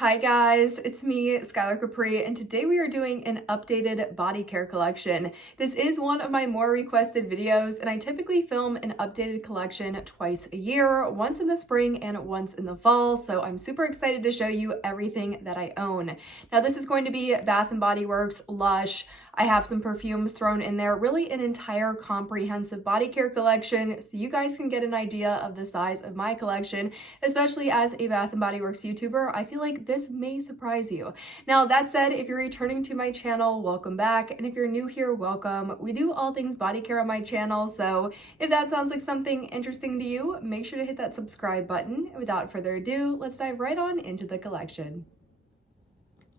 Hi guys, it's me, Skylar Capri, and today we are doing an updated body care collection. This is one of my more requested videos, and I typically film an updated collection twice a year, once in the spring and once in the fall, so I'm super excited to show you everything that I own. Now this is going to be Bath & Body Works, Lush. I have some perfumes thrown in there, really an entire comprehensive body care collection, so you guys can get an idea of the size of my collection, especially as a Bath & Body Works YouTuber. I feel like this may surprise you. Now, that said, if you're returning to my channel, welcome back, and if you're new here, welcome. We do all things body care on my channel, so if that sounds like something interesting to you, make sure to hit that subscribe button. Without further ado, let's dive right on into the collection.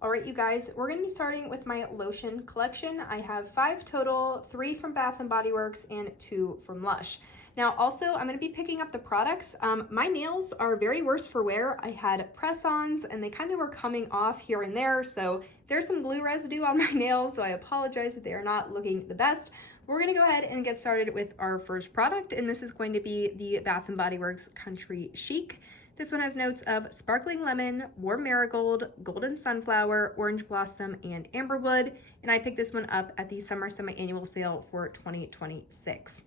All right, you guys, we're going to be starting with my lotion collection. I have 5 total, 3 from Bath & Body Works and 2 from Lush. Now, also, I'm going to be picking up the products. My nails are very worse for wear. I had press-ons and they kind of were coming off here and there, so there's some glue residue on my nails, so I apologize if they are not looking the best. We're going to go ahead and get started with our first product, and this is going to be the Bath & Body Works Country Chic. This one has notes of sparkling lemon, warm marigold, golden sunflower, orange blossom, and amberwood. And I picked this one up at the summer semi-annual sale for 2026.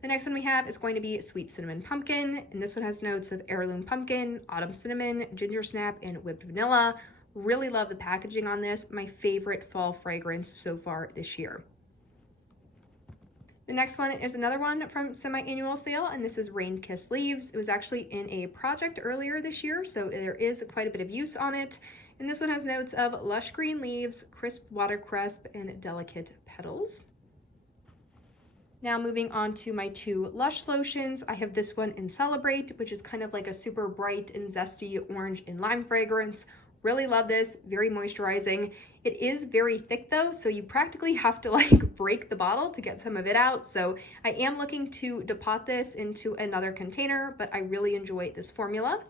The next one we have is going to be sweet cinnamon pumpkin. And this one has notes of heirloom pumpkin, autumn cinnamon, ginger snap, and whipped vanilla. Really love the packaging on this. My favorite fall fragrance so far this year. The next one is another one from semi-annual sale, and this is Rain Kissed Leaves. It was actually in a project earlier this year, so there is quite a bit of use on it. And this one has notes of lush green leaves, crisp watercress, and delicate petals. Now moving on to my 2 Lush lotions. I have this one in Celebrate, which is kind of like a super bright and zesty orange and lime fragrance. Really love this, very moisturizing. It is very thick though, so you practically have to like break the bottle to get some of it out. So I am looking to depot this into another container, but I really enjoy this formula.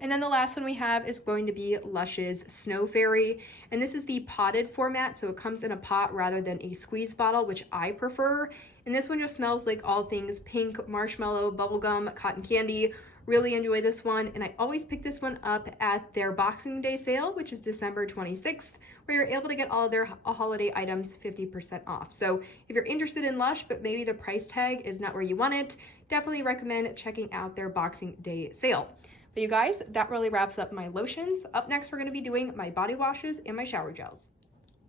And then the last one we have is going to be Lush's Snow Fairy. And this is the potted format, so it comes in a pot rather than a squeeze bottle, which I prefer. And this one just smells like all things pink, marshmallow, bubblegum, cotton candy. Really enjoy this one, and I always pick this one up at their Boxing Day sale, which is December 26th, where you're able to get all of their holiday items 50% off. So if you're interested in Lush, but maybe the price tag is not where you want it, definitely recommend checking out their Boxing Day sale. But you guys, that really wraps up my lotions. Up next, we're going to be doing my body washes and my shower gels.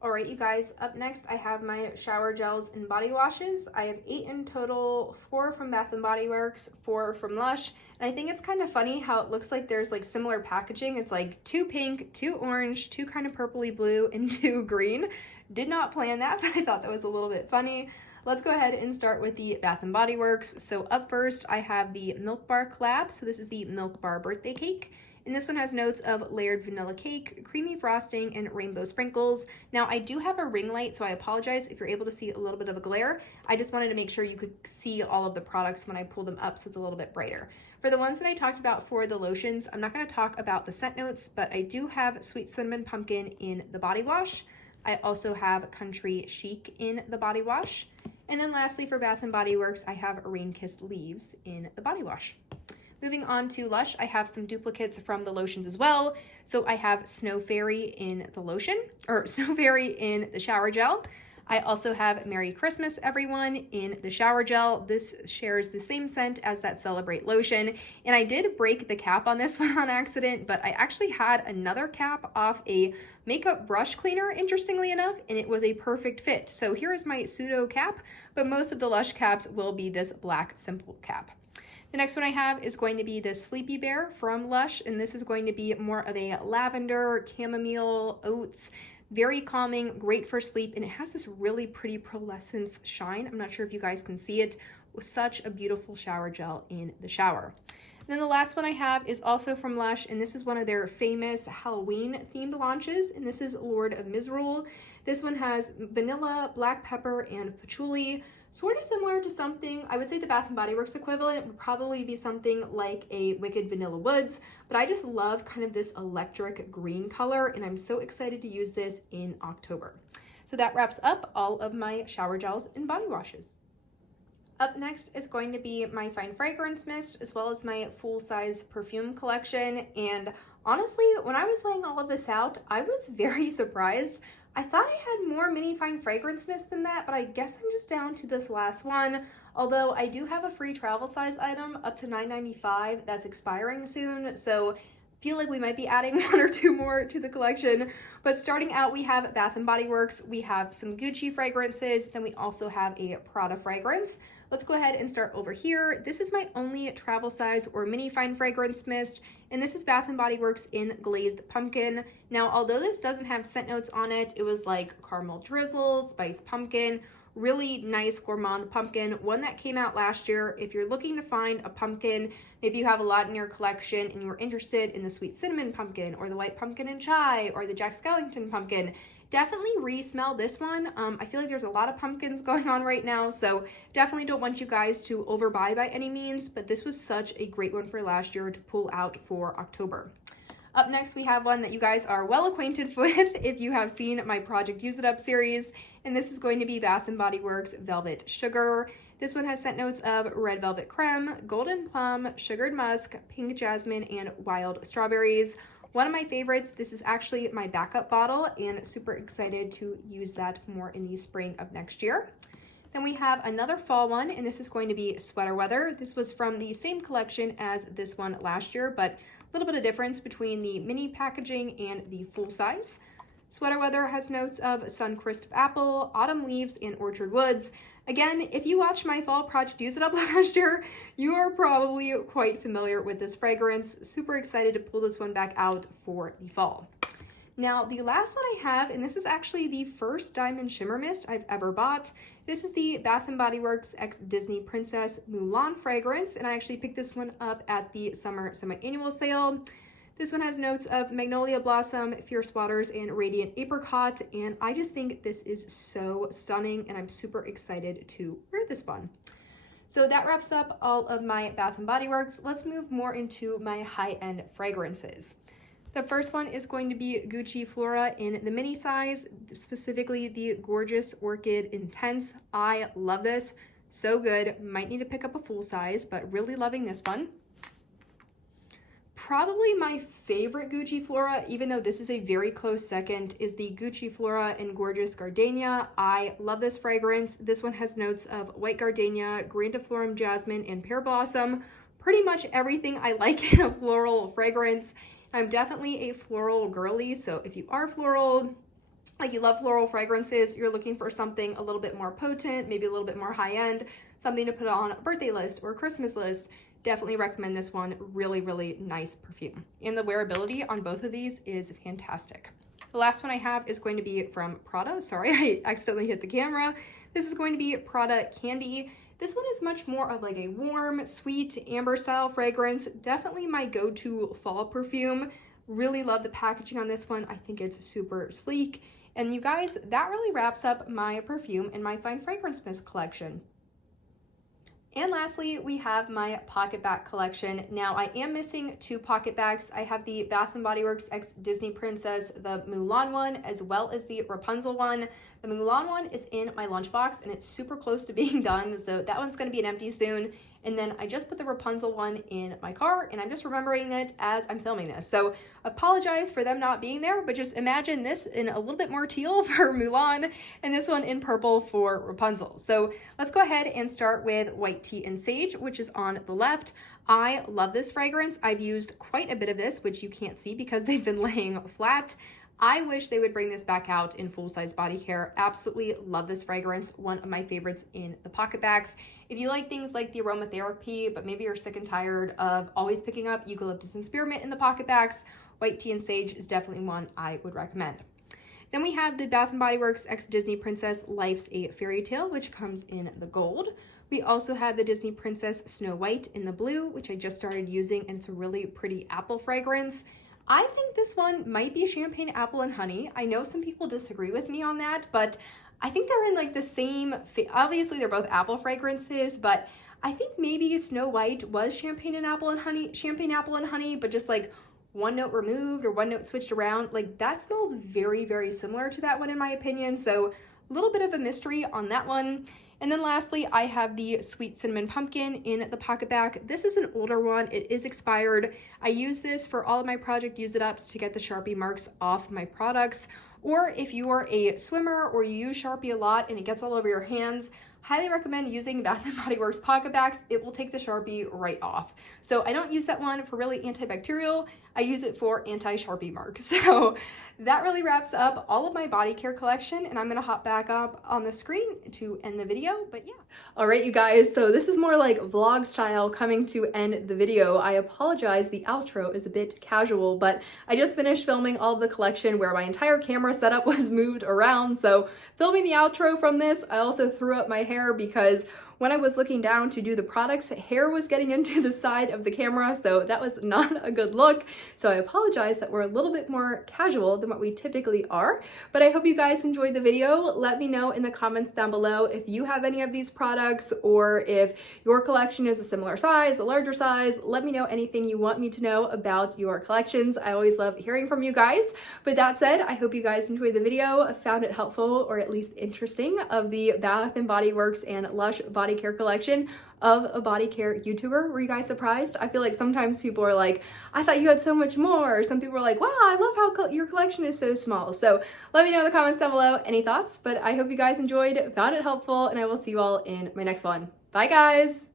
All right, you guys, up next, I have my shower gels and body washes. I have 8 in total, 4 from Bath & Body Works, 4 from Lush. And I think it's kind of funny how it looks like there's like similar packaging. It's like 2 pink, 2 orange, 2 kind of purpley blue, and 2 green. Did not plan that, but I thought that was a little bit funny. Let's go ahead and start with the Bath & Body Works. So up first, I have the Milk Bar collab. So this is the Milk Bar birthday cake. And this one has notes of layered vanilla cake, creamy frosting, and rainbow sprinkles. Now, I do have a ring light, so I apologize if you're able to see a little bit of a glare. I just wanted to make sure you could see all of the products when I pull them up, so it's a little bit brighter. For the ones that I talked about for the lotions, I'm not going to talk about the scent notes, but I do have Sweet Cinnamon Pumpkin in the body wash. I also have Country Chic in the body wash. And then lastly, for Bath & Body Works, I have Rain Kissed Leaves in the body wash. Moving on to Lush, I have some duplicates from the lotions as well. So I have Snow Fairy in the lotion, or Snow Fairy in the shower gel. I also have Merry Christmas Everyone in the shower gel. This shares the same scent as that Celebrate lotion. And I did break the cap on this one on accident, but I actually had another cap off a makeup brush cleaner, interestingly enough, and it was a perfect fit. So here is my pseudo cap, but most of the Lush caps will be this black simple cap. The next one I have is going to be the Sleepy Bear from Lush, and this is going to be more of a lavender, chamomile, oats, very calming, great for sleep, and it has this really pretty pearlescence shine. I'm not sure if you guys can see it. With such a beautiful shower gel in the shower. And then the last one I have is also from Lush, and this is one of their famous Halloween themed launches, and this is Lord of Misrule. This one has vanilla, black pepper, and patchouli. Sort of similar to something, I would say the Bath & Body Works equivalent would probably be something like a Wicked Vanilla Woods, but I just love kind of this electric green color, and I'm so excited to use this in October. So that wraps up all of my shower gels and body washes. Up next is going to be my Fine Fragrance Mist, as well as my full-size perfume collection. And Honestly, when I was laying all of this out, I was very surprised. I thought I had more mini fine fragrance mist than that, but I guess I'm just down to this last one. Although I do have a free travel size item up to $9.95 that's expiring soon, so feel like we might be adding one or two more to the collection. But starting out, we have Bath & Body Works, we have some Gucci fragrances, then we also have a Prada fragrance. Let's go ahead and start over here. This is my only travel size or mini fine fragrance mist, and this is Bath & Body Works in Glazed Pumpkin. Now, although this doesn't have scent notes on it, it was like caramel drizzle, spiced pumpkin, really nice gourmand pumpkin, one that came out last year. If you're looking to find a pumpkin, maybe you have a lot in your collection and you're interested in the sweet cinnamon pumpkin or the white pumpkin and chai or the Jack Skellington pumpkin, definitely re-smell this one. I feel like there's a lot of pumpkins going on right now, so definitely don't want you guys to overbuy by any means, but this was such a great one for last year to pull out for October. Up next, we have one that you guys are well acquainted with if you have seen my Project Use It Up series, and this is going to be Bath & Body Works Velvet Sugar. This one has scent notes of red velvet creme, golden plum, sugared musk, pink jasmine, and wild strawberries. One of my favorites. This is actually my backup bottle, and super excited to use that more in the spring of next year. Then we have another fall one, and this is going to be Sweater Weather. This was from the same collection as this one last year, but a little bit of difference between the mini packaging and the full size. Sweater Weather has notes of Suncrisp Apple, Autumn Leaves, and Orchard Woods. Again, if you watched my fall Project Use It Up last year, you are probably quite familiar with this fragrance. Super excited to pull this one back out for the fall. Now, the last one I have, and this is actually the first Diamond Shimmer Mist I've ever bought. This is the Bath & Body Works X Disney Princess Mulan fragrance, and I actually picked this one up at the summer semi-annual sale. This one has notes of Magnolia Blossom, Fierce Waters, and Radiant Apricot, and I just think this is so stunning, and I'm super excited to wear this one. So that wraps up all of my Bath & Body Works. Let's move more into my high-end fragrances. The first one is going to be Gucci Flora in the mini size, specifically the Gorgeous Orchid Intense. I love this, so good. Might need to pick up a full size, but really loving this one. Probably my favorite Gucci Flora, even though this is a very close second, is the Gucci Flora in Gorgeous Gardenia. I love this fragrance. This one has notes of white gardenia, grandiflorum jasmine, and pear blossom. Pretty much everything I like in a floral fragrance. I'm definitely a floral girly, so if you are floral, like you love floral fragrances, you're looking for something a little bit more potent, maybe a little bit more high-end, something to put on a birthday list or a Christmas list, definitely recommend this one. Really, really nice perfume. And the wearability on both of these is fantastic. The last one I have is going to be from Prada. Sorry, I accidentally hit the camera. This is going to be Prada Candy. This one is much more of like a warm, sweet, amber style fragrance. Definitely my go-to fall perfume. Really love the packaging on this one. I think it's super sleek. And you guys, that really wraps up my perfume and my fine fragrance mist collection. And lastly, we have my PocketBac collection. Now, I am missing two PocketBacs. I have the Bath & Body Works X Disney Princess, the Mulan one, as well as the Rapunzel one. The Mulan one is in my lunchbox, and it's super close to being done, so that one's going to be an empty soon. And then I just put the Rapunzel one in my car, and I'm just remembering it as I'm filming this. So apologize for them not being there, but just imagine this in a little bit more teal for Mulan, and this one in purple for Rapunzel. So let's go ahead and start with White Tea and Sage, which is on the left. I love this fragrance. I've used quite a bit of this, which you can't see because they've been laying flat. I wish they would bring this back out in full-size body care. Absolutely love this fragrance. One of my favorites in the PocketBacs. If you like things like the aromatherapy, but maybe you're sick and tired of always picking up eucalyptus and spearmint in the PocketBacs, White Tea and Sage is definitely one I would recommend. Then we have the Bath & Body Works X Disney Princess Life's a Fairy Tale, which comes in the gold. We also have the Disney Princess Snow White in the blue, which I just started using, and it's a really pretty apple fragrance. I think this one might be champagne, apple, and honey. I know some people disagree with me on that, but I think they're in like the same, obviously they're both apple fragrances, but I think maybe Snow White was champagne, apple, and honey, but just like one note removed or one note switched around. Like that smells very, very similar to that one in my opinion. So a little bit of a mystery on that one. And then lastly, I have the Sweet Cinnamon Pumpkin in the PocketBac. This is an older one. It is expired. I use this for all of my project use it ups to get the Sharpie marks off my products. Or if you are a swimmer or you use Sharpie a lot and it gets all over your hands, highly recommend using Bath & Body Works PocketBacs. It will take the Sharpie right off. So I don't use that one for really antibacterial. I use it for anti-Sharpie marks. So that really wraps up all of my body care collection, and I'm gonna hop back up on the screen to end the video, but yeah. All right, you guys, so this is more like vlog style coming to end the video. I apologize, the outro is a bit casual, but I just finished filming all of the collection where my entire camera setup was moved around. So filming the outro from this, I also threw up my hair because when I was looking down to do the products, hair was getting into the side of the camera, so that was not a good look. So I apologize that we're a little bit more casual than what we typically are, but I hope you guys enjoyed the video. Let me know in the comments down below if you have any of these products or if your collection is a similar size, a larger size. Let me know anything you want me to know about your collections. I always love hearing from you guys. But that said, I hope you guys enjoyed the video, found it helpful or at least interesting of the Bath & Body Works and Lush body care collection of a body care YouTuber. Were you guys surprised? I feel like sometimes people are like, I thought you had so much more. Some people are like, wow, I love how your collection is so small. So let me know in the comments down below any thoughts, but I hope you guys enjoyed, found it helpful, and I will see you all in my next one. Bye guys.